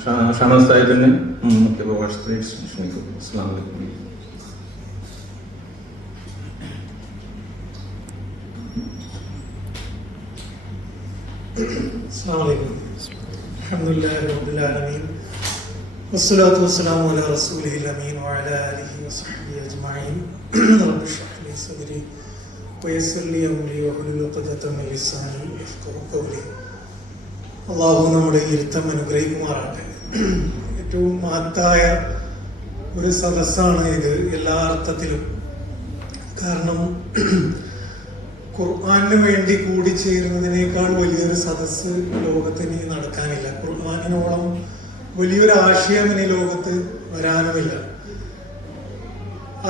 শাহনাজ সাইদিনে মুক্তি বাবা স্ট্রিট শুনিক আসসালাম আলাইকুম السلام عليكم الحمد لله رب العالمين والصلاة والسلام على رسوله الأمين وعلى آله وصحبه أجمعين رب اشرح لي صدري ويسر لي أمري واحلل عقدة من لساني يفقهوا قولي അള്ളാഹു നമ്മുടെ ഇരുത്തം അനുഗ്രഹിക്കുമാറാട്ടെ ഏറ്റവും മഹത്തായ ഒരു സദസ്സാണ് ഇത് എല്ലാ അർത്ഥത്തിലും. കാരണം ഖുർആാനിന് വേണ്ടി കൂടിച്ചേരുന്നതിനേക്കാൾ വലിയൊരു സദസ്സ് ലോകത്തിന് നടക്കാനില്ല. ഖുർആാനിനോളം വലിയൊരു ആശയം ഇനി ലോകത്ത് വരാനുമില്ല.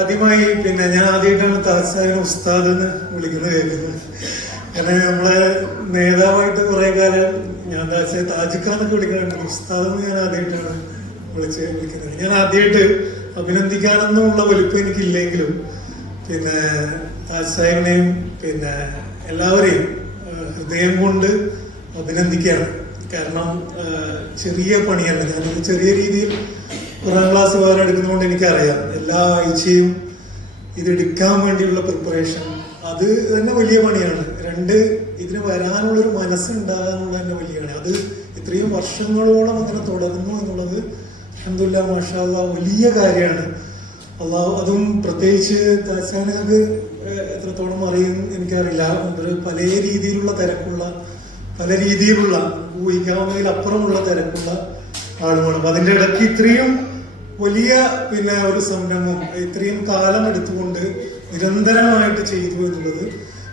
ആദ്യമായി പിന്നെ ഞാൻ ആദ്യമായിട്ടാണ് താസാഹിന് ഉസ്താദ് എന്ന് വിളിക്കുന്നത് കേൾക്കുന്നത്. കാരണം നമ്മളെ നേതാവായിട്ട് കുറെ കാലം ഞാൻ വെച്ചാൽ താജിക്കാന്നൊക്കെ വിളിക്കുന്നുണ്ട് ഉസ്താദ് എന്ന് ഞാൻ ആദ്യമായിട്ടാണ് വിളിച്ച് വിളിക്കുന്നത്. ഞാൻ ആദ്യമായിട്ട് അഭിനന്ദിക്കാനൊന്നുമുള്ള വലിപ്പം എനിക്കില്ലെങ്കിലും പിന്നെ താജ് സാഹിബിനെയും പിന്നെ എല്ലാവരെയും ഹൃദയം കൊണ്ട് അഭിനന്ദിക്കുകയാണ്. കാരണം ചെറിയ പണിയല്ല. ഞാനത് ചെറിയ രീതിയിൽ ഖുറാൻ ക്ലാസ് വേറെ എടുക്കുന്നതുകൊണ്ട് എനിക്കറിയാം. എല്ലാ ആഴ്ചയും ഇതെടുക്കാൻ വേണ്ടിയുള്ള പ്രിപ്പറേഷൻ അത് തന്നെ വലിയ പണിയാണ്. രണ്ട് ഇതിന് വരാനുള്ളൊരു മനസ്സുണ്ടാകാനുള്ള തന്നെ വലിയ അത് ഇത്രയും വർഷങ്ങളോളം അങ്ങനെ തുടരുന്നു എന്നുള്ളത് അഹമ്മദില്ല മാഷാല്ല വലിയ കാര്യമാണ്. അള്ളാഹു അതും പ്രത്യേകിച്ച് താസാനക്ക് എത്രത്തോളം അറിയും എനിക്കറിയില്ല. പല രീതിയിലുള്ള തിരക്കുള്ള പല രീതിയിലുള്ള ഊഹിക്കാവുന്നതിൽ അപ്പുറമുള്ള തിരക്കുള്ള ആളുകളും അപ്പൊ അതിന്റെ ഇടയ്ക്ക് ഇത്രയും വലിയ പിന്നെ ഒരു സംരംഭം ഇത്രയും കാലം എടുത്തുകൊണ്ട് നിരന്തരമായിട്ട് ചെയ്തു എന്നുള്ളത്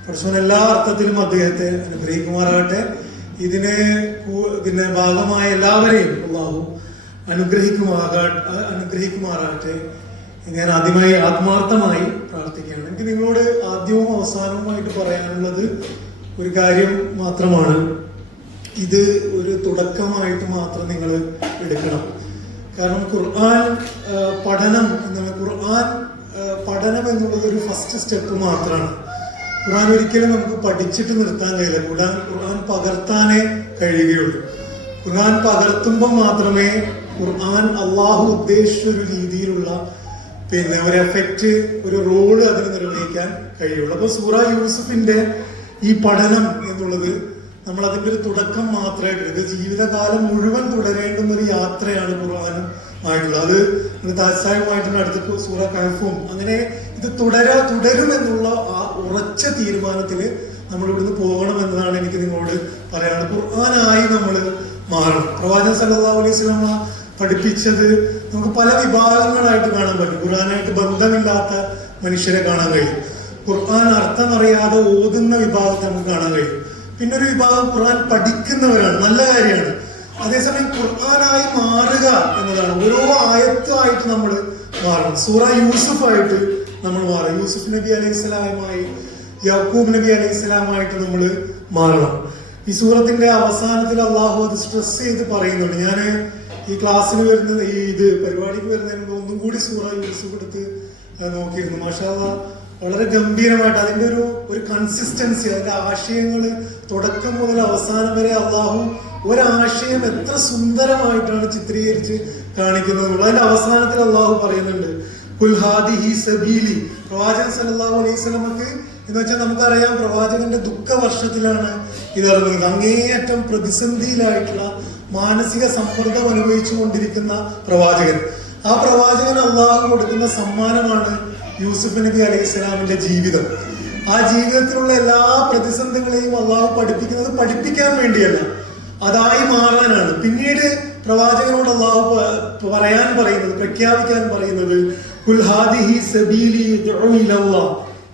പക്ഷേ എല്ലാ അർത്ഥത്തിലും അദ്ദേഹത്തെ അനുഗ്രഹിക്കുമാറാകട്ടെ. ഇതിന് പിന്നെ ഭാഗമായ എല്ലാവരെയും അള്ളാഹു അനുഗ്രഹിക്കുമാകാ അനുഗ്രഹിക്കുമാറാകട്ടെ. ഞാൻ ആദ്യമായി ആത്മാർത്ഥമായി പ്രാർത്ഥിക്കുകയാണ്. എനിക്ക് നിങ്ങളോട് ആദ്യവും അവസാനവുമായിട്ട് പറയാനുള്ളത് ഒരു കാര്യം മാത്രമാണ്. ഇത് ഒരു തുടക്കമായിട്ട് മാത്രം നിങ്ങൾ എടുക്കണം. കാരണം ഖുർആൻ പഠനം എന്താണ് ഖുർആൻ പഠനം എന്നുള്ളത് ഒരു ഫസ്റ്റ് സ്റ്റെപ്പ് മാത്രമാണ് ഖുർആൻ ഒരിക്കലും നമുക്ക് പഠിച്ചിട്ട് നിർത്താൻ കഴിയില്ല. ഖുർആൻ ഖുർആൻ പകർത്താനേ കഴിയുകയുള്ളൂ. ഖുർആൻ പകർത്തുമ്പോൾ മാത്രമേ ഖുർആൻ അള്ളാഹു ഉദ്ദേശിച്ച ഒരു രീതിയിലുള്ള പിന്നെ ഒരു എഫക്റ്റ് ഒരു റോൾ അതിന് നിർവഹിക്കാൻ കഴിയുള്ളൂ. അപ്പൊ സൂറ യൂസഫിന്റെ ഈ പഠനം എന്നുള്ളത് നമ്മൾ അതിന്റെ ഒരു തുടക്കം മാത്രമേ ഇത് ജീവിതകാലം മുഴുവൻ തുടരേണ്ടുന്ന ഒരു യാത്രയാണ് ഖുർആാനും ആയിട്ടുള്ളത്. അത് താത്സായമായിട്ടുള്ള അടുത്ത് സൂറ കഹഫും അങ്ങനെ ഇത് തുടരാ തുടരും എന്നുള്ള ആ ഉറച്ച തീരുമാനത്തിൽ നമ്മൾ ഇവിടുന്ന് പോകണം എന്നതാണ് എനിക്ക് നിങ്ങളോട് പറയാനുള്ളത്. ഖുർആാനായി നമ്മൾ മാറണം. പ്രവാചകൻ സല്ലാ അലൈഹി വസല്ലമ പഠിപ്പിച്ചത് നമുക്ക് പല വിഭാഗങ്ങളായിട്ട് കാണാൻ പറ്റും. ഖുർആാനായിട്ട് ബന്ധമില്ലാത്ത മനുഷ്യരെ കാണാൻ കഴിയും. ഖുർആൻ അർത്ഥം അറിയാതെ ഓതുന്ന വിഭാഗത്തെ നമുക്ക് കാണാൻ കഴിയും. പിന്നെ ഒരു വിഭാഗം ഖുർആൻ പഠിക്കുന്നവരാണ്. നല്ല കാര്യമാണ്. അതേസമയം ഖുർആനായി മാറുക എന്നതാണ്. ഓരോ ആയത്തായിട്ട് നമ്മൾ മാറണം. സൂറ യൂസഫ് ആയിട്ട് നമ്മൾ മാറും. യൂസുഫ് നബി അലൈഹി സ്വലാമുമായി യാക്കൂബ് നബി അലൈഹി സ്വലാമായിട്ട് നമ്മൾ മാറണം. ഈ സൂറത്തിന്റെ അവസാനത്തിൽ അള്ളാഹു അത് സ്ട്രെസ് ചെയ്ത് പറയുന്നുണ്ട്. ഞാൻ ഈ ക്ലാസ്സിന് വരുന്ന ഈ ഇത് പരിപാടിക്ക് വരുന്നതിന് മുമ്പ് ഒന്നും കൂടി സൂറ യൂസുഫ് എടുത്ത് നോക്കിയിരുന്നു. മാഷാ വളരെ ഗംഭീരമായിട്ട് അതിന്റെ ഒരു ഒരു കൺസിസ്റ്റൻസി അതിന്റെ ആശയങ്ങൾ തുടക്കം മുതൽ അവസാനം വരെ അള്ളാഹു ഒരാശയം എത്ര സുന്ദരമായിട്ടാണ് ചിത്രീകരിച്ച് കാണിക്കുന്നത്. അതിന്റെ അവസാനത്തിൽ അള്ളാഹു പറയുന്നുണ്ട് സബീലി. പ്രവാചകൻ സല്ലല്ലാഹു അലൈഹി സ്വലമക്ക് എന്ന് വെച്ചാൽ നമുക്കറിയാം പ്രവാചകന്റെ ദുഃഖ വർഷത്തിലാണ് ഇത് ഇറങ്ങുന്നത് അങ്ങേയറ്റം പ്രതിസന്ധിയിലായിട്ടുള്ള മാനസിക സമ്മർദ്ദം അനുഭവിച്ചു കൊണ്ടിരിക്കുന്ന പ്രവാചകൻ. ആ പ്രവാചകൻ അള്ളാഹു കൊടുക്കുന്ന സമ്മാനമാണ് യൂസുഫ് നബി അലൈഹി സ്വലാമിന്റെ ജീവിതം. ആ ജീവിതത്തിലുള്ള എല്ലാ പ്രതിസന്ധികളെയും അള്ളാഹു പഠിപ്പിക്കുന്നത് പഠിപ്പിക്കാൻ വേണ്ടിയല്ല. അതായി മാറാനാണ്. പിന്നീട് പ്രവാചകനോട് അള്ളാഹു പറയാൻ പറയുന്നത് പ്രഖ്യാപിക്കാൻ പറയുന്നത്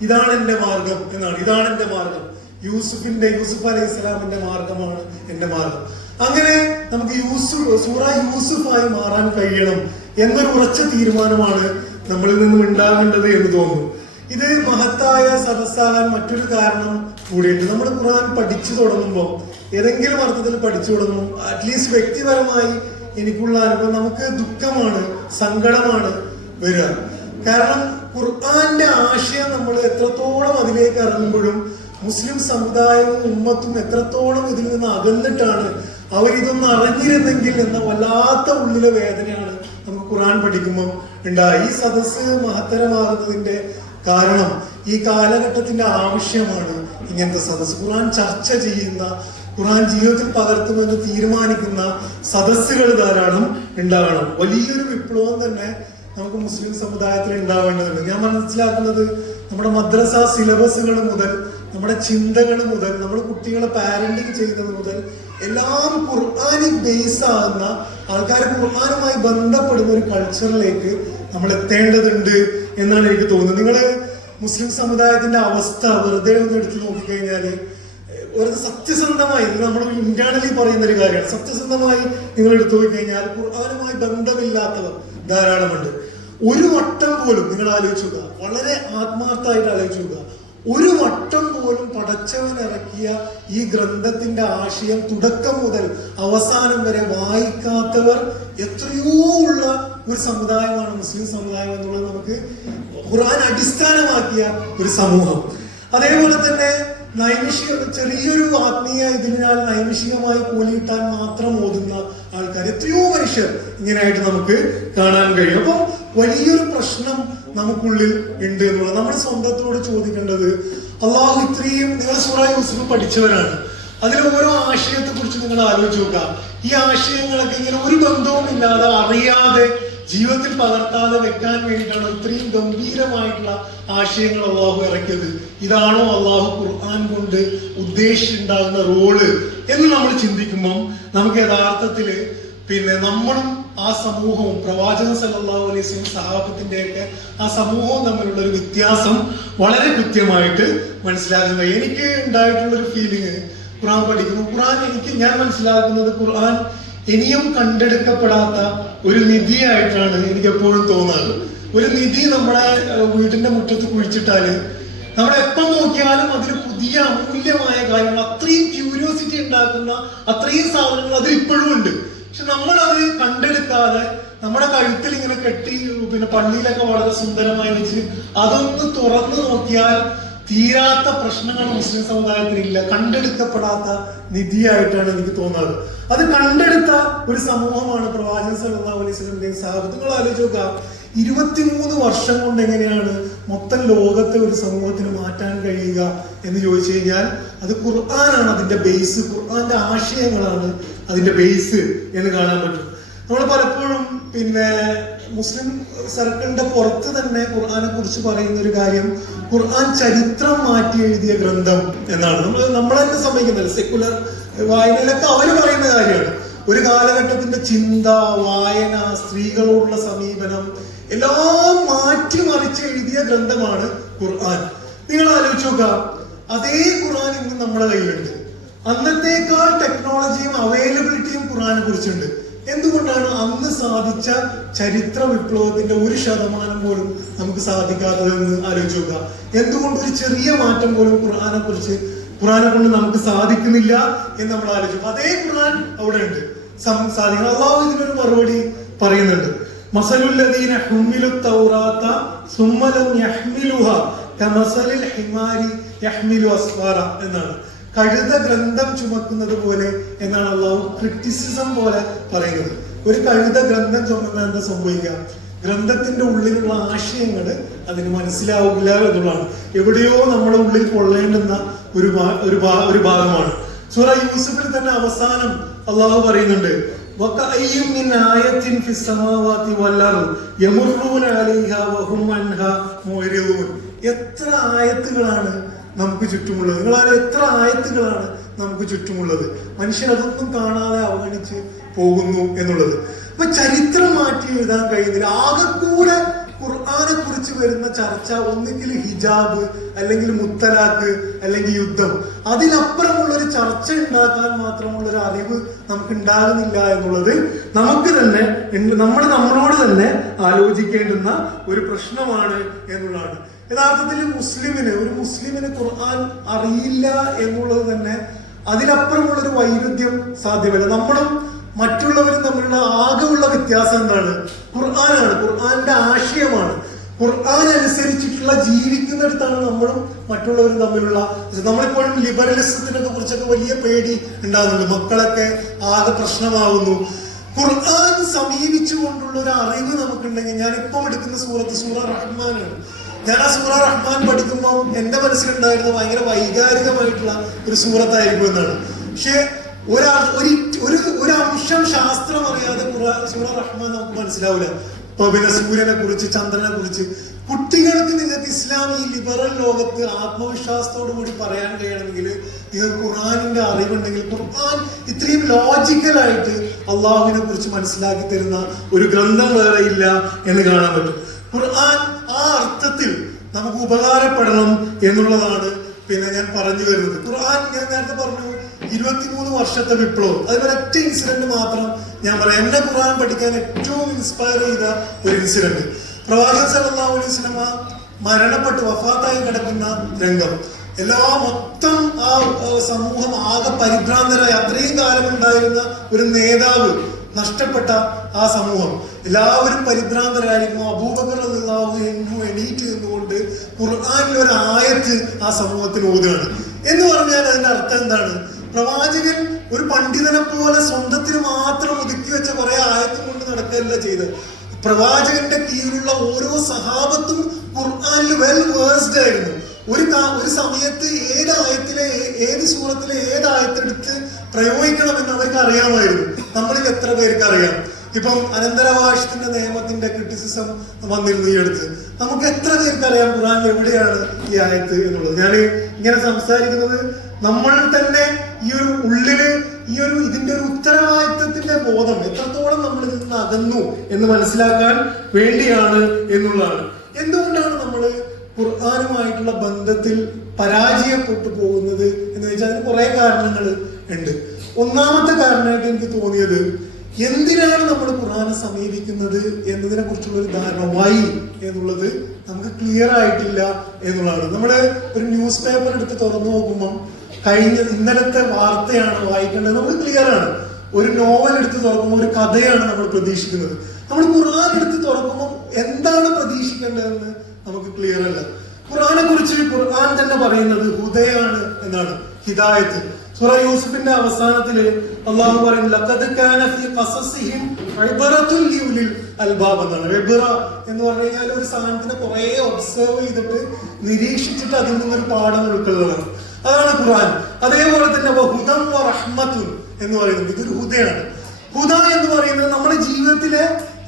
ഇതാണ് എന്റെ മാർഗം എന്നാണ്. ഇതാണ് എന്റെ മാർഗം. യൂസുഫിന്റെ യൂസുഫ് അലൈഹി സ്വലാമിന്റെ മാർഗമാണ് എന്റെ മാർഗം. അങ്ങനെ നമുക്ക് യൂസുഫ് സൂറ യൂസുഫായി മാറാൻ കഴിയണം എന്നൊരു ഉറച്ച തീരുമാനമാണ് നമ്മളിൽ നിന്നും ഉണ്ടാകേണ്ടത് എന്ന് തോന്നുന്നു. ഇത് മഹത്തായ സദസ്സാകാൻ മറ്റൊരു കാരണം കൂടിയുണ്ട്. നമ്മൾ ഖുർആൻ പഠിച്ചു തുടങ്ങുമ്പോൾ ഏതെങ്കിലും അർത്ഥത്തിൽ പഠിച്ചു തുടങ്ങും അറ്റ്ലീസ്റ്റ് വ്യക്തിപരമായി എനിക്കുള്ള അനുഭവം നമുക്ക് ദുഃഖമാണ് സങ്കടമാണ് വരിക കാരണം ഖുർആന്റെ ആശയം നമ്മൾ എത്രത്തോളം അതിലേക്ക് ഇറങ്ങുമ്പോഴും മുസ്ലിം സമുദായവും ഉമ്മത്തും എത്രത്തോളം ഇതിൽ നിന്ന് അകന്നിട്ടാണ് അവരിതൊന്നും അറിഞ്ഞിരുന്നെങ്കിൽ എന്ന വല്ലാത്ത ഉള്ളിലെ വേദനയാണ് നമുക്ക് ഖുർആൻ പഠിക്കുമ്പോൾ ഉണ്ടായി ഈ സദസ്സ് മഹത്തരമാകുന്നതിന്റെ കാരണം ഈ കാലഘട്ടത്തിന്റെ ആവശ്യമാണ് ഇങ്ങനത്തെ സദസ് ഖുർആൻ ചർച്ച ചെയ്യുന്ന ഖുർആൻ ജീവിതത്തിൽ പകർത്തുമെന്ന് തീരുമാനിക്കുന്ന സദസ്സുകൾ ധാരാളം ഉണ്ടാകണം. വലിയൊരു വിപ്ലവം തന്നെ നമുക്ക് മുസ്ലിം സമുദായത്തിൽ ഉണ്ടാവേണ്ടതുണ്ട്. ഞാൻ മനസ്സിലാക്കുന്നത് നമ്മുടെ മദ്രസ സിലബസുകൾ മുതൽ നമ്മുടെ ചിന്തകൾ മുതൽ നമ്മുടെ കുട്ടികളെ പാരന്റിങ് ചെയ്യുന്നത് മുതൽ എല്ലാം ഖുർആാനിക് ബേസ് ആകുന്ന ആൾക്കാർ ഖുർആാനുമായി ബന്ധപ്പെടുന്ന ഒരു കൾച്ചറിലേക്ക് നമ്മൾ എത്തേണ്ടതുണ്ട് എന്നാണ് എനിക്ക് തോന്നുന്നത്. നിങ്ങൾ മുസ്ലിം സമുദായത്തിന്റെ അവസ്ഥ വെറുതെ ഒന്ന് എടുത്തു നോക്കിക്കഴിഞ്ഞാൽ വെറുതെ സത്യസന്ധമായി നമ്മൾ ഇന്റേണലി പറയുന്ന ഒരു കാര്യമാണ്. സത്യസന്ധമായി നിങ്ങൾ എടുത്തു നോക്കിക്കഴിഞ്ഞാൽ ഖുർആാനുമായി ബന്ധമില്ലാത്തവർ ധാരാളമുണ്ട്. ഒരു വട്ടം പോലും നിങ്ങൾ ആലോചിച്ചു വളരെ ആത്മാർത്ഥമായിട്ട് ആലോചിച്ചു നോക്കുക. ഒരു വട്ടം പോലും പടച്ചവൻ ഇറക്കിയ ഈ ഗ്രന്ഥത്തിന്റെ ആശയം തുടക്കം മുതൽ അവസാനം വരെ വായിക്കാത്തവർ എത്രയോ ഉള്ള ഒരു സമുദായമാണ് മുസ്ലിം സമുദായം എന്നുള്ളത് നമുക്ക് ഖുറാൻ അടിസ്ഥാനമാക്കിയ ഒരു സമൂഹം. അതേപോലെ തന്നെ നൈമിഷിക ചെറിയൊരു ആത്മീയ ഇതിനാൽ നൈമിഷികമായി കൂലിയിട്ടാൻ മാത്രം ഓതുന്ന ആൾക്കാർ എത്രയോ മനുഷ്യർ ഇങ്ങനെയായിട്ട് നമുക്ക് കാണാൻ കഴിയും. അപ്പോൾ വലിയൊരു പ്രശ്നം നമുക്കുള്ളിൽ ഉണ്ട് എന്നുള്ളത് നമ്മുടെ സ്വന്തത്തോട് ചോദിക്കേണ്ടത് അള്ളാഹു ഇത്രയും നിങ്ങൾ സൂറ യൂസുഫ് പഠിച്ചവരാണ്. അതിൽ ഓരോ ആശയത്തെ കുറിച്ച് നിങ്ങൾ ആലോചിച്ച് നോക്കുക. ഈ ആശയങ്ങളൊക്കെ ഇങ്ങനെ ഒരു ബന്ധവും ഇല്ലാതെ അറിയാതെ ജീവിതത്തിൽ പകർത്താതെ വെക്കാൻ വേണ്ടിയിട്ടാണ് ഇത്രയും ഗംഭീരമായിട്ടുള്ള ആശയങ്ങൾ അള്ളാഹു ഇറക്കിയത്. ഇതാണോ അള്ളാഹു ഖുർആൻ കൊണ്ട് ഉദ്ദേശിച്ചുണ്ടാകുന്ന റോൾ എന്ന് നമ്മൾ ചിന്തിക്കുമ്പോൾ നമുക്ക് യഥാർത്ഥത്തിൽ പിന്നെ നമ്മളും ആ സമൂഹവും പ്രവാചകൻ വസല്ലം സഹാബത്തിന്റെ ഒക്കെ ആ സമൂഹവും തമ്മിലുള്ള ഒരു വ്യത്യാസം വളരെ കൃത്യമായിട്ട് മനസ്സിലാകുന്നത് എനിക്ക് ഉണ്ടായിട്ടുള്ള ഒരു ഫീലിംഗ് ഖുർആൻ പഠിക്കുന്നു. ഖുർആൻ എനിക്ക് ഞാൻ മനസ്സിലാക്കുന്നത് ഖുർആൻ ഇനിയും കണ്ടെടുക്കപ്പെടാത്ത ഒരു നിധിയായിട്ടാണ് എനിക്ക് എപ്പോഴും തോന്നാറ് ഒരു നിധി നമ്മുടെ വീടിന്റെ മുറ്റത്ത് കുഴിച്ചിട്ടാൽ നമ്മൾ എപ്പം നോക്കിയാലും അതിന് പുതിയ അമൂല്യമായ കാര്യങ്ങൾ അത്രയും ക്യൂരിയോസിറ്റി ഉണ്ടാക്കുന്ന അത്രയും സാധനങ്ങൾ അതിൽ ഇപ്പോഴും ഉണ്ട്. പക്ഷെ നമ്മൾ അത് കണ്ടെടുക്കാതെ നമ്മുടെ കഴുത്തിൽ ഇങ്ങനെ കെട്ടി പിന്നെ പള്ളിയിലൊക്കെ വളരെ സുന്ദരമായി വെച്ച് അതൊന്ന് തുറന്നു നോക്കിയാൽ തീരാത്ത പ്രശ്നങ്ങൾ മുസ്ലിം സമുദായത്തിലില്ല കണ്ടെടുക്കപ്പെടാത്ത നിധിയായിട്ടാണ് എനിക്ക് തോന്നുന്നത്. അത് കണ്ടെടുത്ത ഒരു സമൂഹമാണ് പ്രവാചകൻ അലൈഹി വസല്ലമയുടെയും സഹാബത്ത്. നിങ്ങൾ ആലോചിച്ച് നോക്കുക. ഇരുപത്തിമൂന്ന് വർഷം കൊണ്ട് എങ്ങനെയാണ് മൊത്തം ലോകത്തെ ഒരു സമൂഹത്തിന് മാറ്റാൻ കഴിയുക എന്ന് ചോദിച്ചു കഴിഞ്ഞാൽ അത് ഖുർആനാണ് അതിന്റെ ബേസ് ഖുർആന്റെ ആശയങ്ങളാണ് അതിന്റെ ബേസ് എന്ന് കാണാൻ പറ്റും. നമ്മൾ പലപ്പോഴും പിന്നെ മുസ്ലിം സർക്കിളിന്റെ പുറത്ത് തന്നെ ഖുർആാനെ കുറിച്ച് പറയുന്ന ഒരു കാര്യം ഖുർആൻ ചരിത്രം മാറ്റി എഴുതിയ ഗ്രന്ഥം എന്നാണ്. നമ്മൾ നമ്മൾ തന്നെ സമ്മതിക്കുന്നത് സെക്കുലർ വായനയിലൊക്കെ അവർ പറയുന്ന കാര്യമാണ്. ഒരു കാലഘട്ടത്തിന്റെ ചിന്ത വായന സ്ത്രീകളോടുള്ള സമീപനം എല്ലാം മാറ്റി മറിച്ച് എഴുതിയ ഗ്രന്ഥമാണ് ഖുർആൻ. നിങ്ങൾ ആലോചിച്ച് നോക്കുക. അതേ ഖുർആൻ ഇന്ന് നമ്മുടെ കയ്യിലുണ്ട്. അന്നത്തേക്കാൾ ടെക്നോളജിയും അവൈലബിലിറ്റിയും ഖുർആനെ കുറിച്ചുണ്ട്. എന്തുകൊണ്ടാണ് അന്ന് സാധിച്ച ചരിത്ര വിപ്ലവത്തിന്റെ ഒരു ശതമാനം പോലും നമുക്ക് സാധിക്കാത്തതെന്ന് ആലോചിച്ച് നോക്കുക? എന്തുകൊണ്ട് ഒരു ചെറിയ മാറ്റം പോലും ഖുർആാനെ കുറിച്ച് ഖുർആനെ കൊണ്ട് നമുക്ക് സാധിക്കുന്നില്ല എന്ന് നമ്മൾ ആലോചിക്കും അതേ ഖുർആൻ അവിടെ ഉണ്ട്. സാധിക്കണം. അള്ളാഹു ഇതിനൊരു മറുപടി പറയുന്നുണ്ട്. ഹിമാരി യഹ്മിലു എന്നാണ്. കഴുത ഗ്രന്ഥം ചുമക്കുന്നത് പോലെ എന്നാണ് അള്ളാഹു ക്രിറ്റിസിസം പോലെ പറയുന്നത്. ഒരു കഴുത ഗ്രന്ഥം ചുമന്ന എന്താ സംഭവിക്കുക? ഗ്രന്ഥത്തിന്റെ ഉള്ളിലുള്ള ആശയങ്ങൾ അതിന് മനസ്സിലാവില്ല എന്നുള്ളതാണ്. എവിടെയോ നമ്മുടെ ഉള്ളിൽ കൊള്ളേണ്ടുന്ന ഒരു ഒരു ഒരു ഭാഗമാണ്. സൂറ യൂസുഫിൽ തന്നെ അവസാനം അള്ളാഹു പറയുന്നുണ്ട് "വകഅയ്യിൻ മിൻ ആയത്തിൻ ഫിസ് സമാവാതി വൽ അർദ് യമറുന അലൈഹ വഹും അൻഹാ എത്ര ആയത്തുകളാണ് നമുക്ക് ചുറ്റുമുള്ളത്. നിങ്ങളാൽ എത്ര ആയത്തുകളാണ് നമുക്ക് ചുറ്റുമുള്ളത്? മനുഷ്യൻ അതൊന്നും കാണാതെ അവഗണിച്ച് പോകുന്നു എന്നുള്ളത്. അപ്പൊ ചരിത്രം മാറ്റി എഴുതാൻ കഴിയുന്നില്ല. ആകെക്കൂടെ ഖുർആാനെ കുറിച്ച് വരുന്ന ചർച്ച ഒന്നുകിൽ ഹിജാബ് അല്ലെങ്കിൽ മുത്തലാഖ് അല്ലെങ്കിൽ യുദ്ധം. അതിലപ്പുറമുള്ള ഒരു ചർച്ച ഉണ്ടാക്കാൻ മാത്രമുള്ള ഒരു അറിവ് നമുക്ക് ഉണ്ടാകുന്നില്ല എന്നുള്ളത് നമുക്ക് തന്നെ നമ്മൾ നമ്മളോട് തന്നെ ആലോചിക്കേണ്ടുന്ന ഒരു പ്രശ്നമാണ് എന്നുള്ളതാണ്. യഥാർത്ഥത്തിൽ മുസ്ലിമിന് ഒരു മുസ്ലിമിന് ഖുർആൻ അറിയില്ല എന്നുള്ളത് തന്നെ അതിനപ്പുറമുള്ള ഒരു വൈരുദ്ധ്യം സാധ്യമല്ല. നമ്മളും മറ്റുള്ളവരും തമ്മിലുള്ള ആകെയുള്ള വ്യത്യാസം എന്താണ്? ഖുർആനാണ്. ഖുർആന്റെ ആശയമാണ്. ഖുർആൻ അനുസരിച്ചിട്ടുള്ള ജീവിക്കുന്നിടത്താണ് നമ്മളും മറ്റുള്ളവരും തമ്മിലുള്ള നമ്മളിപ്പോഴും ലിബറലിസത്തിനെ കുറിച്ചൊക്കെ വലിയ പേടി ഉണ്ടാകുന്നുണ്ട്. മക്കളൊക്കെ ആകെ പ്രശ്നമാകുന്നു ഖുർആൻ സമീപിച്ചുകൊണ്ടുള്ള ഒരു അറിവ് നമുക്കുണ്ടെങ്കിൽ ഞാൻ ഇപ്പം എടുക്കുന്ന സൂറത്ത് സൂറ റഹ്മാനാണ്. ഞാൻ ആ സൂറ റഹ്മാൻ പഠിക്കുമ്പോൾ എന്റെ മനസ്സിലുണ്ടായിരുന്ന ഭയങ്കര വൈകാരികമായിട്ടുള്ള ഒരു സൂറത്തായിരിക്കും എന്നാണ്. പക്ഷേ ഒരാൾ ഒരു ഒരു ഒരു അംശം ശാസ്ത്രം അറിയാതെ സൂറ റഹ്മാൻ നമുക്ക് മനസ്സിലാവില്ല. ഇപ്പൊ പിന്നെ സൂര്യനെ കുറിച്ച് ചന്ദ്രനെ കുറിച്ച് കുട്ടികൾക്ക് നിങ്ങൾക്ക് ഇസ്ലാം ഈ ലിബറൽ ലോകത്ത് ആത്മവിശ്വാസത്തോടു കൂടി പറയാൻ കഴിയണമെങ്കിൽ നിങ്ങൾക്ക് ഖുറാനിന്റെ അറിവുണ്ടെങ്കിൽ ഖുർആൻ ഇത്രയും ലോജിക്കലായിട്ട് അള്ളാഹുവിനെ കുറിച്ച് മനസ്സിലാക്കി തരുന്ന ഒരു ഗ്രന്ഥം വേറെ ഇല്ല എന്ന് കാണാൻ പറ്റും. ഖുർആൻ അർത്ഥത്തിൽ നമുക്ക് ഉപകാരപ്പെടണം എന്നുള്ളതാണ് പിന്നെ ഞാൻ പറഞ്ഞു വരുന്നത്. ഖുർആൻ ഞാൻ നേരത്തെ പറഞ്ഞു ഇരുപത്തിമൂന്ന് വർഷത്തെ വിപ്ലവം. അതിൽ ഒറ്റ ഇൻസിഡന്റ് മാത്രം ഞാൻ പറയാം. എന്നെ ഖുർആൻ പഠിക്കാൻ ഏറ്റവും ഇൻസ്പയർ ചെയ്ത ഒരു ഇൻസിഡന്റ് പ്രവാചകൻ സല്ലല്ലാഹു അലൈഹി വസല്ലമ മരണപ്പെട്ട് വഫാത്തായി കിടക്കുന്ന രംഗം. എല്ലാ മൊത്തം ആ സമൂഹം ആകെ പരിഭ്രാന്തരായി അത്രയും കാലം ഉണ്ടായിരുന്ന ഒരു നേതാവ് നഷ്ടപ്പെട്ട ആ സമൂഹം. എല്ലാവരും പരിഭ്രാന്തരായിരുന്നു. അബൂബക്കർ റളിയല്ലാഹു അൻഹു എണീറ്റ് നിന്നുകൊണ്ട് ഖുർആാനിൽ ഒരു ആയത്ത് ആ സമൂഹത്തിന് ഓതുകയാണ്. എന്ന് പറഞ്ഞാൽ അതിന്റെ അർത്ഥം എന്താണ്? പ്രവാചകൻ ഒരു പണ്ഡിതനെ പോലെ സ്വന്തത്തിന് മാത്രം ഒതുക്കി വെച്ച കുറെ ആയത്തും കൊണ്ട് നടക്കുകയല്ല ചെയ്ത് പ്രവാചകന്റെ കീഴിലുള്ള ഓരോ സഹാബത്തും ഖുർആാനിൽ വെൽ വേഴ്സ്ഡ് ആയിരുന്നു. ഒരു ഒരു സമയത്ത് ഏത് ആയത്തിലെ ഏത് സൂറത്തിലെ ഏത് ആയത്തെടുത്ത് പ്രയോഗിക്കണമെന്ന് അവർക്ക് അറിയാമായിരുന്നു. നമ്മളിൽ എത്ര പേർക്ക് അറിയാം? ഇപ്പം അനന്തരവാശത്തിന്റെ നിയമത്തിന്റെ ക്രിറ്റിസിസം വന്നിരുന്നു ഈ അടുത്ത്. നമുക്ക് എത്ര പേർക്കറിയാം ഖുറാൻ എവിടെയാണ് ഈ ആയത്ത് എന്നുള്ളത്? ഞാൻ ഇങ്ങനെ സംസാരിക്കുന്നത് നമ്മൾ തന്നെ ഈ ഒരു ഉള്ളിൽ ഈ ഒരു ഇതിന്റെ ഒരു ഉത്തരവാദിത്വത്തിന്റെ ബോധം എത്രത്തോളം നമ്മൾ ഇതിൽ നിന്ന് അകന്നു എന്ന് മനസ്സിലാക്കാൻ വേണ്ടിയാണ് എന്നുള്ളതാണ്. എന്തുകൊണ്ടാണ് നമ്മൾ ഖുർആാനുമായിട്ടുള്ള ബന്ധത്തിൽ പരാജയപ്പെട്ടു പോകുന്നത് എന്ന് വെച്ചാൽ അതിന് കുറെ കാരണങ്ങൾ ഉണ്ട്. ഒന്നാമത്തെ കാരണമായിട്ട് എനിക്ക് തോന്നിയത് എന്തിനാണ് നമ്മൾ ഖുർആനെ സമീപിക്കുന്നത് എന്നതിനെ കുറിച്ചുള്ള ഒരു ധാരണ? വൈ എന്നുള്ളത് നമുക്ക് ക്ലിയർ ആയിട്ടില്ല എന്നുള്ളതാണ്. നമ്മൾ ഒരു ന്യൂസ് പേപ്പർ എടുത്ത് തുറന്നു നോക്കുമ്പം കഴിഞ്ഞ ഇന്നലത്തെ വാർത്തയാണ് വായിക്കേണ്ടത്. നമുക്ക് ക്ലിയർ ആണ്. ഒരു നോവൽ എടുത്ത് തുറക്കുമ്പോൾ ഒരു കഥയാണ് നമ്മൾ പ്രതീക്ഷിക്കുന്നത്. നമ്മൾ ഖുർആൻ എടുത്ത് തുറക്കുമ്പോൾ എന്താണ് പ്രതീക്ഷിക്കേണ്ടതെന്ന് നമുക്ക് ക്ലിയർ അല്ല. ഖുർആനെ കുറിച്ച് ഖുർആൻ തന്നെ പറയുന്നത് ഹുദയാണ് എന്നാണ്. ഹിദായത്ത്. സൂറ യൂസുഫിന്റെ അവസാനത്തിൽ അള്ളാഹു പറയും ലഖദ് കാന ഫീ ഖസസിഹിം ഇബ്റത്തുൽ ലിഉലിൽ അൽബാബ് എന്നാണ്. ഇബ്റ എന്ന് പറഞ്ഞു കഴിഞ്ഞാൽ ഒരു സാധനത്തിനെ കുറെ ഒബ്സർവ് ചെയ്തിട്ട് നിരീക്ഷിച്ചിട്ട് അതിൽ നിന്നൊരു പാഠം ഉൾക്കൊള്ളുന്നതാണ് അതാണ് ഖുർആൻ. അതേപോലെ തന്നെ ഹുദം റഹ്മത്തുൻ എന്ന് പറയുന്നത്. ഇതൊരു ഹുദയാണ്. ഹുദ എന്ന് പറയുന്നത് നമ്മുടെ ജീവിതത്തിലെ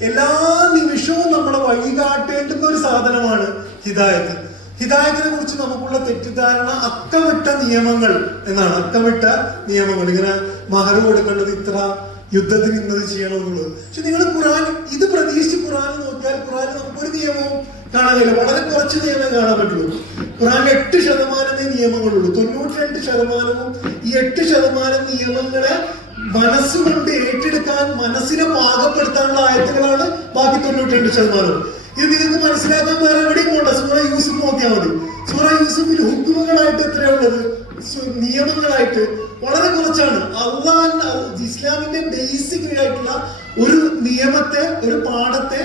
എല്ലാ നിമിഷവും നമ്മളെ വഴി കാട്ടേണ്ടുന്ന ഒരു സാധനമാണ് ഹിദായത്ത്. ഹിദായത്തിനെ കുറിച്ച് നമുക്കുള്ള തെറ്റിദ്ധാരണ അക്കമിട്ട നിയമങ്ങൾ എന്നാണ്. അക്കമിട്ട നിയമങ്ങൾ. ഇങ്ങനെ മഹർ കൊടുക്കേണ്ടത് ഇത്ര യുദ്ധത്തിന് ഇന്നത് ചെയ്യണമെന്നുള്ളത്. പക്ഷെ നിങ്ങൾ ഖുറാൻ ഇത് പ്രതീക്ഷിച്ച് ഖുറാൻ നോക്കിയാൽ ഖുറാൻ നമുക്കൊരു നിയമവും കാണാൻ കഴിയില്ല. വളരെ കുറച്ച് നിയമം കാണാൻ പറ്റുള്ളൂ. ഖുറാൻ എട്ട് ശതമാനമേ നിയമങ്ങളുള്ളൂ. തൊണ്ണൂറ്റി രണ്ട് ശതമാനവും ഈ എട്ട് ശതമാനം നിയമങ്ങളെ മനസ്സുകൊണ്ട് ഏറ്റെടുക്കാൻ മനസ്സിനെ പാകപ്പെടുത്താനുള്ള ആയത്തുകളാണ് ബാക്കി തൊണ്ണൂറ്റി രണ്ട് ശതമാനം. ഇത് മനസ്സിലാക്കാൻ വേറെ എവിടെയും പോണ്ട. സൂറ യൂസുഫ് നോക്കിയാൽ മതി. സൂറ യൂസുഫിൽ ഹുക്കുമകളായിട്ട് എത്രയുള്ളത് നിയമങ്ങളായിട്ട് വളരെ കുറച്ചാണ്. അള്ളാൻ ഇസ്ലാമിന്റെ ബേസിക് ആയിട്ടുള്ള ഒരു നിയമത്തെ ഒരു പാഠത്തെ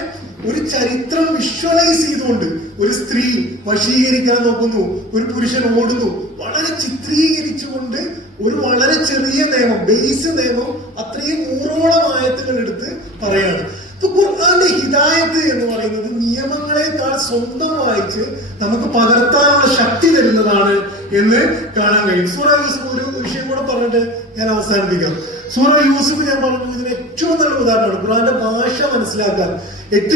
ഒരു ചരിത്രം വിഷ്വലൈസ് ചെയ്തുകൊണ്ട് ഒരു സ്ത്രീ വശീകരിക്കാൻ നോക്കുന്നു ഒരു പുരുഷൻ ഓടുന്നു വളരെ ചിത്രീകരിച്ചുകൊണ്ട് ഒരു വളരെ ചെറിയ നിയമം ബേസ് നിയമം അത്രയും നൂറോളം ആയത്തുകൾ എടുത്ത് പറയാണ്. ഖുർആന്റെ ഹിദായത്ത് എന്ന് പറയുന്നത് നിയമങ്ങളെക്കാൾ സ്വന്തം വായിച്ച് നമുക്ക് പകർത്താനുള്ള ശക്തി തരുന്നതാണ് എന്ന് കാണാൻ കഴിയും. സൂറ യൂസുഫ് ഒരു വിഷയം കൂടെ പറഞ്ഞിട്ട് ഞാൻ അവസാനിപ്പിക്കാം. സൂറ യൂസഫ് ഞാൻ പറഞ്ഞു ഇതിന് ഏറ്റവും നല്ല ഉദാഹരണമാണ്. ഖുർആന്റെ ഭാഷ മനസ്സിലാക്കാൻ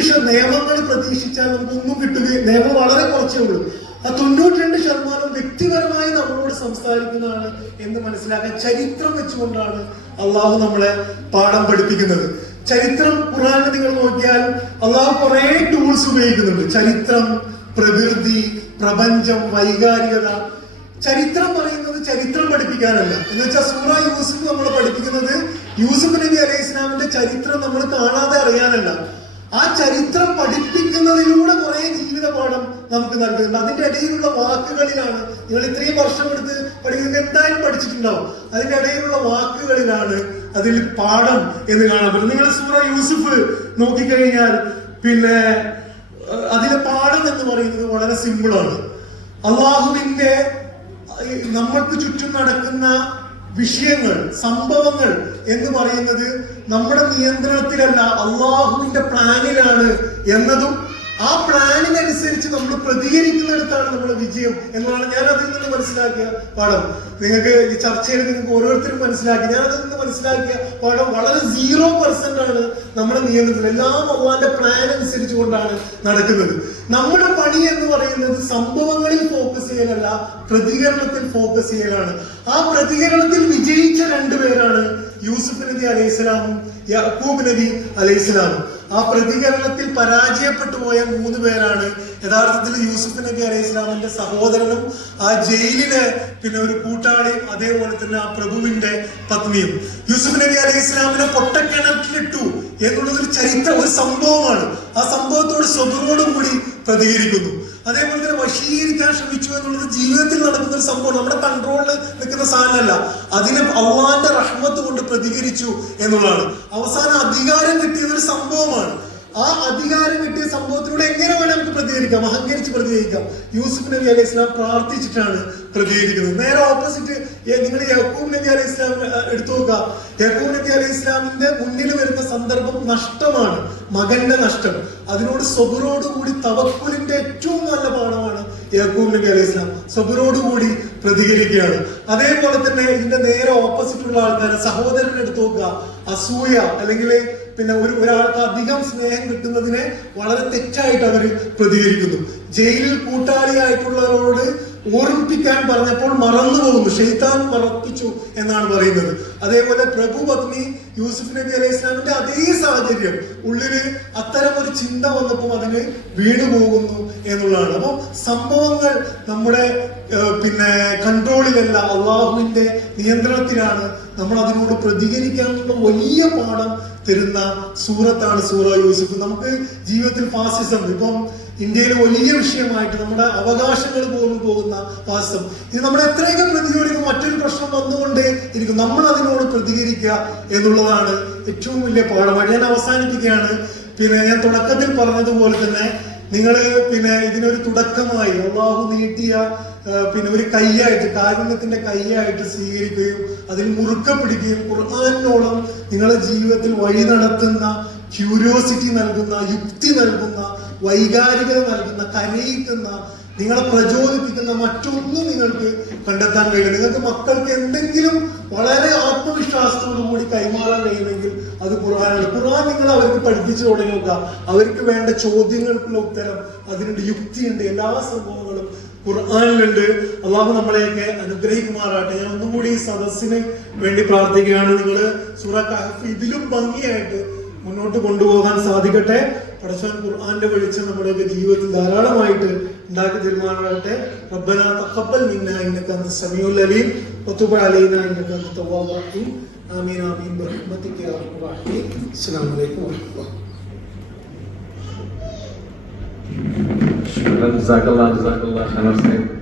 ശ നിയമങ്ങൾ പ്രതീക്ഷിച്ചാൽ നമുക്കൊന്നും കിട്ടുകയും നിയമം വളരെ കുറച്ചേ ഉള്ളൂ. ആ തൊണ്ണൂറ്റി രണ്ട് ശതമാനം വ്യക്തിപരമായി നമ്മളോട് സംസാരിക്കുന്നതാണ് എന്ന് മനസ്സിലാക്കാൻ ചരിത്രം വെച്ചുകൊണ്ടാണ് അള്ളാഹു നമ്മളെ പാഠം പഠിപ്പിക്കുന്നത്. ചരിത്രം ഖുറാനിൽ നിങ്ങൾ നോക്കിയാൽ അള്ളാഹു കുറെ ടൂൾസ് ഉപയോഗിക്കുന്നുണ്ട്. ചരിത്രം പ്രകൃതി പ്രപഞ്ചം വൈകാരികത. ചരിത്രം പറയുന്നത് ചരിത്രം പഠിപ്പിക്കാനല്ല. എന്ന് വെച്ചാൽ സൂറ യൂസുഫ് നമ്മൾ പഠിപ്പിക്കുന്നത് യൂസുഫ് നബി അലൈഹി ഇസ്ലാമിന്റെ ചരിത്രം നമ്മൾ കാണാതെ അറിയാനല്ല. ആ ചരിത്രം പഠിപ്പിക്കുന്നതിലൂടെ കുറെ ജീവിതപാഠം നമുക്ക് നൽകുന്നുണ്ട്. അതിന്റെ ഇടയിലുള്ള വാക്കുകളിലാണ് നിങ്ങൾ ഇത്രയും വർഷം എടുത്ത് പഠിക്കുന്നത്. എന്തായാലും പഠിച്ചിട്ടുണ്ടാവും. അതിന്റെ ഇടയിലുള്ള വാക്കുകളിലാണ് അതിൽ പാഠം എന്ന് കാണാൻ പറ്റും. നിങ്ങൾ സൂറ യൂസുഫ് നോക്കിക്കഴിഞ്ഞാൽ പിന്നെ അതിലെ പാഠം എന്ന് പറയുന്നത് വളരെ സിമ്പിളാണ്. അള്ളാഹുവിന്റെ നമ്മൾക്ക് ചുറ്റും നടക്കുന്ന വിഷയങ്ങൾ സംഭവങ്ങൾ എന്ന് പറയുന്നത് നമ്മുടെ നിയന്ത്രണത്തിലല്ല അള്ളാഹുവിന്റെ പ്ലാനിലാണ് എന്നതും ആ പ്ലാനിനനുസരിച്ച് നമ്മൾ പ്രതികരിക്കുന്നിടത്താണ് നമ്മുടെ വിജയം എന്നാണ് ഞാൻ അതിൽ നിന്ന് മനസ്സിലാക്കിയ പാഠം. നിങ്ങൾക്ക് ഈ ചർച്ചയിൽ നിങ്ങൾക്ക് ഓരോരുത്തരും മനസ്സിലാക്കി. ഞാൻ അതിൽ നിന്ന് മനസ്സിലാക്കിയ പാഠം വളരെ സീറോ പെർസെന്റ് ആണ് നമ്മുടെ നിയന്ത്രണത്തിൽ. എല്ലാം ഭഗവാന്റെ പ്ലാൻ അനുസരിച്ച് കൊണ്ടാണ് നടക്കുന്നത്. നമ്മുടെ പണി എന്ന് പറയുന്നത് സംഭവങ്ങളിൽ ഫോക്കസ് ചെയ്യലല്ല പ്രതികരണത്തിൽ ഫോക്കസ് ചെയ്യലാണ്. ആ പ്രതികരണത്തിൽ വിജയിച്ച രണ്ടുപേരാണ് യൂസുഫ് നബി അലൈഹിസ്ലാമും യാക്കൂബ് നബി അലൈഹിസ്ലാമും ആ പ്രതികരണത്തിൽ പരാജയപ്പെട്ടു പോയ മൂന്ന് പേരാണ്. യഥാർത്ഥത്തിൽ യൂസുഫ് നബി അലൈഹി സഹോദരനും ആ ജയിലിലെ പിന്നെ ഒരു കൂട്ടാളിയും അതേപോലെ തന്നെ ആ പ്രഭുവിന്റെ പത്നിയും. യൂസുഫ് നബി അലൈഹി ഇസ്ലാമിനെ എന്നുള്ളത് ഒരു ചരിത്ര ഒരു സംഭവമാണ്. ആ സംഭവത്തോട് കൂടി പ്രതികരിക്കുന്നു. അതേപോലെ തന്നെ വശീകരിക്കാൻ ശ്രമിച്ചു എന്നുള്ളത് ജീവിതത്തിൽ നടക്കുന്ന ഒരു സംഭവം നമ്മുടെ കൺട്രോളിൽ നിൽക്കുന്ന സാധനമല്ല. അതിനെ അള്ളാന്റെ റഹ്മത്ത് കൊണ്ട് പ്രതികരിച്ചു എന്നുള്ളതാണ്. അവസാന അധികാരം കിട്ടിയത് ഒരു സംഭവമാണ്. ആ അധികാരം കിട്ടിയ സംഭവത്തിലൂടെ എങ്ങനെ വേണം പ്രതികരിക്കാം അഹങ്കരിച്ച് പ്രതികരിക്കാം. യൂസുഫ് നബി അലൈഹി ഇസ്ലാം പ്രാർത്ഥിച്ചിട്ടാണ് പ്രതികരിക്കുന്നത്. നേരെ ഓപ്പോസിറ്റ് നിങ്ങൾ യഹൂബ് നബി അലൈഹി ഇസ്ലാം എടുത്തു നോക്കുക. യഹൂബ് നബി അലൈഹി ഇസ്ലാമിന്റെ മുന്നിൽ വരുന്ന സന്ദർഭം നഷ്ടമാണ് മകന്റെ നഷ്ടം. അതിനോട് സ്വബുറോടുകൂടി തവക്കുലിന്റെ ഏറ്റവും നല്ല പാഠമാണ് യാക്കൂബ് നബി അലൈഹി ഇസ്ലാം സബുറോടുകൂടി പ്രതികരിക്കുകയാണ്. അതേപോലെ തന്നെ ഇതിന്റെ നേരെ ഓപ്പോസിറ്റ് ഉള്ള ആൾക്കാരെ സഹോദരനെ എടുത്തു നോക്കുക. അസൂയ അല്ലെങ്കിൽ പിന്നെ ഒരു ഒരാൾക്ക് അധികം സ്നേഹം കിട്ടുന്നതിനെ വളരെ തെറ്റായിട്ട് അവർ പ്രതികരിക്കുന്നു. ജയിലിൽ കൂട്ടാളിയായിട്ടുള്ളവരോട് ഓർമ്മിപ്പിക്കാൻ പറഞ്ഞപ്പോൾ മറന്നു പോകുന്നു ഷെയ്ത്താൻ മറപ്പിച്ചു എന്നാണ് പറയുന്നത്. അതേപോലെ പ്രഭു പത്നി യൂസുഫ് നബി അലൈഹി ഇസ്ലാമിന്റെ അതേ സാഹചര്യം. ഉള്ളിൽ അത്തരം ഒരു ചിന്ത വന്നപ്പോൾ അതിന് വീണു പോകുന്നു എന്നുള്ളതാണ്. അപ്പോൾ സംഭവങ്ങൾ നമ്മുടെ പിന്നെ കൺട്രോളിലല്ല അള്ളാഹുവിന്റെ നിയന്ത്രണത്തിലാണ് നമ്മൾ അതിനോട് പ്രതികരിക്കാനുള്ള വലിയ പാഠം തരുന്ന സൂറത്താണ് സൂറ യൂസുഫ്. നമുക്ക് ജീവിതത്തിൽ ഫാസിസം. ഇപ്പം ഇന്ത്യയിൽ വലിയ വിഷയമായിട്ട് നമ്മുടെ അവകാശങ്ങൾ പോലും പോകുന്ന വാസ്തവം ഇത് നമ്മൾ എത്രയൊക്കെ പ്രതിരോധിക്കും മറ്റൊരു പ്രശ്നം വന്നുകൊണ്ടേ ഇരിക്കും. നമ്മൾ അതിനോട് പ്രതികരിക്കുക എന്നുള്ളതാണ് ഏറ്റവും വലിയ പാഠമാണ് ഞാൻ അവസാനിപ്പിക്കുകയാണ്. പിന്നെ ഞാൻ തുടക്കത്തിൽ പറഞ്ഞതുപോലെ തന്നെ നിങ്ങൾ പിന്നെ ഇതിനൊരു തുടക്കമായി അള്ളാഹു നീട്ടിയ പിന്നെ ഒരു കൈയായിട്ട് കാരുണ്യത്തിന്റെ കൈയായിട്ട് സ്വീകരിക്കുകയും അതിൽ മുറുക്ക പിടിക്കുകയും ഖുർആാനിനോളം നിങ്ങളുടെ ജീവിതത്തിൽ വഴി നടത്തുന്ന ക്യൂരിയോസിറ്റി നൽകുന്ന യുക്തി നൽകുന്ന വൈകാരികത നൽകുന്ന കരയിക്കുന്ന നിങ്ങളെ പ്രചോദിപ്പിക്കുന്ന മറ്റൊന്നും നിങ്ങൾക്ക് കണ്ടെത്താൻ കഴിയും നിങ്ങൾക്ക് മക്കൾക്ക് എന്തെങ്കിലും വളരെ ആത്മവിശ്വാസത്തോടുകൂടി കൈമാറാൻ കഴിയുമെങ്കിൽ അത് ഖുർആനാണ്. ഖുർആൻ നിങ്ങൾ അവർക്ക് പഠിപ്പിച്ചു തുടങ്ങി നോക്കുക. അവർക്ക് വേണ്ട ചോദ്യങ്ങൾക്കുള്ള ഉത്തരം അതിനുണ്ട് യുക്തിയുണ്ട് എല്ലാ സംഭവങ്ങളും ഖുർആാനിലുണ്ട്. അള്ളാഹു നമ്മളെയൊക്കെ അനുഗ്രഹിക്കുമാറാട്ടെ ഞാൻ ഒന്നുകൂടി ഈ സദസ്സിന് വേണ്ടി പ്രാർത്ഥിക്കുകയാണ്. നിങ്ങൾ സൂറ ഇതിലും ഭംഗിയായിട്ട് മുന്നോട്ട് കൊണ്ടുപോകാൻ സാധിക്കട്ടെ? പഠിച്ചാൻ ഖുർആന്റെ വെളിച്ചം നമ്മുടെയൊക്കെ ജീവിതത്തിൽ ധാരാളമായിട്ട് ഉണ്ടാക്കി തീരുമാനമാകട്ടെ. റബ്ബന തഖബ്ബൽ മിന്ന ഇന്നക അന്ത സമീഉൽ അലീം. വതുബ് അലൈന ഇന്നക ആമീൻ ആമീൻ. ബിറഹ്മതിക യാ അർഹമർ റഹീം അസ്സലാമു അലൈക്കും വറഹ്മത്തുള്ളാഹി الله جزاك الله സാഹിബ്